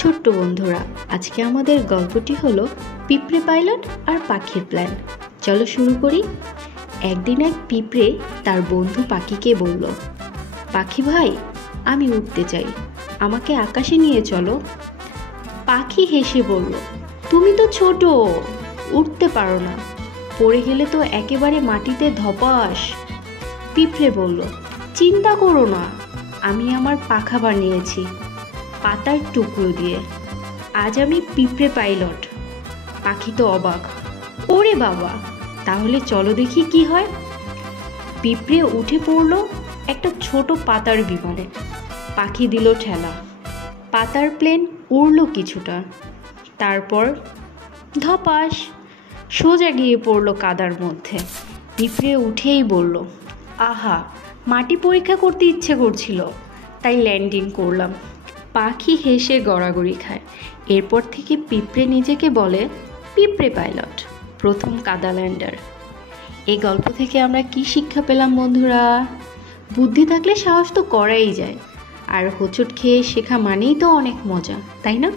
ছোট্ট বন্ধুরা, আজকে আমাদের গল্পটি হলো পিঁপড়ে পাইলট আর পাখির প্ল্যান। চলো শুরু করি। একদিন এক পিঁপড়ে তার বন্ধু পাখিকে বলল, পাখি ভাই, আমি উড়তে চাই, আমাকে আকাশে নিয়ে চলো। পাখি হেসে বলল, তুমি তো ছোট, উঠতে পারো না, পড়ে গেলে তো একেবারে মাটিতে ধপাস। পিঁপড়ে বলল, চিন্তা করো না, আমি আমার পাখা বানিয়েছি পাতার টুকরো দিয়ে, আজ আমি পিঁপড়ে পাইলট। পাখি তো অবাক, ওরে বাবা, তাহলে চলো দেখি কি হয়। পিঁপড়ে উঠে পড়লো একটা ছোট পাতার বিমানে। পাখি দিল ঠেলা, পাতার প্লেন উড়ল কিছুটা, তারপর ধপাস সোজা গিয়ে পড়লো কাদার মধ্যে। পিঁপড়ে উঠেই বলল, আহা, মাটি পরীক্ষা করতে ইচ্ছে করছিল, তাই ল্যান্ডিং করলাম। পাখি হেসে গড়াগড়ি খায়। এরপর থেকে পিঁপড়ে নিজেকে বলে পিঁপড়ে পাইলট, প্রথম কাদা ল্যান্ডার। এই গল্প থেকে আমরা কি শিক্ষা পেলাম বন্ধুরা? বুদ্ধি থাকলে সাহস তো করাই যায়, আর হোঁচট খেয়ে শেখা মানেই তো অনেক মজা, তাই না?